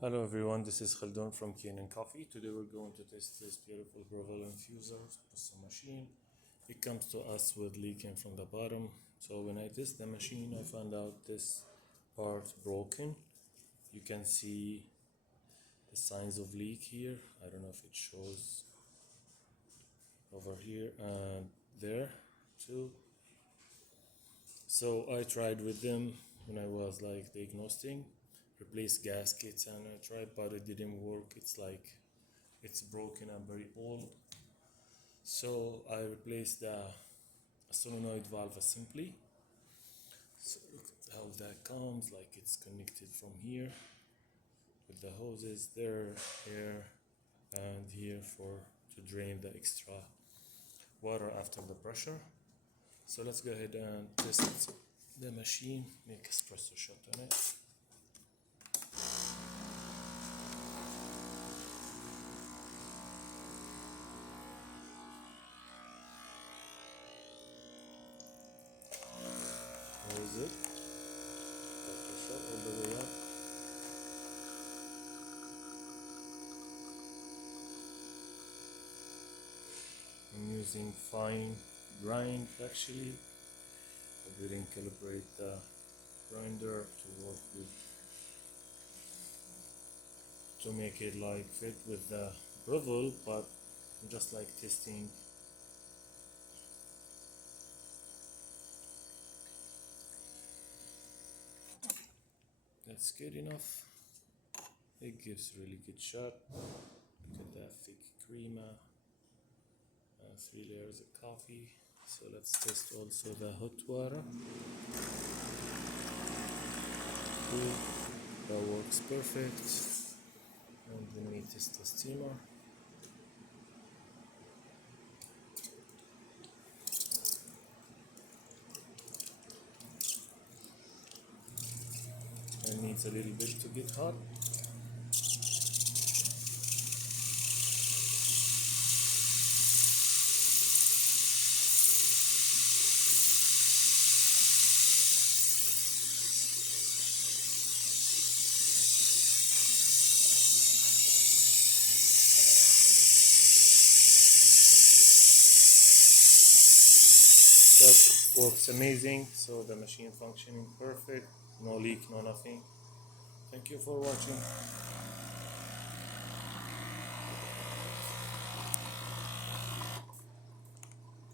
Hello everyone, this is Khaldun from Kanen Coffee. Today we're going to test this beautiful Breville infuser espresso machine. It comes to us with leaking from the bottom. So when I test the machine, I found out this part broken. You can see the signs of leak here. I don't know if it shows over here and there too. So I tried with them when I was like diagnosing, replace gaskets, and I tried, but it didn't work. It's broken and very old. So I replaced the solenoid valve assembly. So look at how that comes, like it's connected from here with the hoses there, here, and here for to drain the extra water after the pressure. So let's go ahead and test the machine, make espresso shot on it. Close it, pressure all the way up. I'm using fine grind actually. I didn't calibrate the grinder to work with, to make it like fit with the Breville, but I'm just like testing. That's good enough. It gives really good shot. Look at that thick crema and 3 layers of coffee. So let's test also the hot water. Cool. That works perfect. And then we test the steamer. It needs a little bit to get hot. That works amazing. So the machine functioning perfect, no leak, no nothing. Thank you for watching.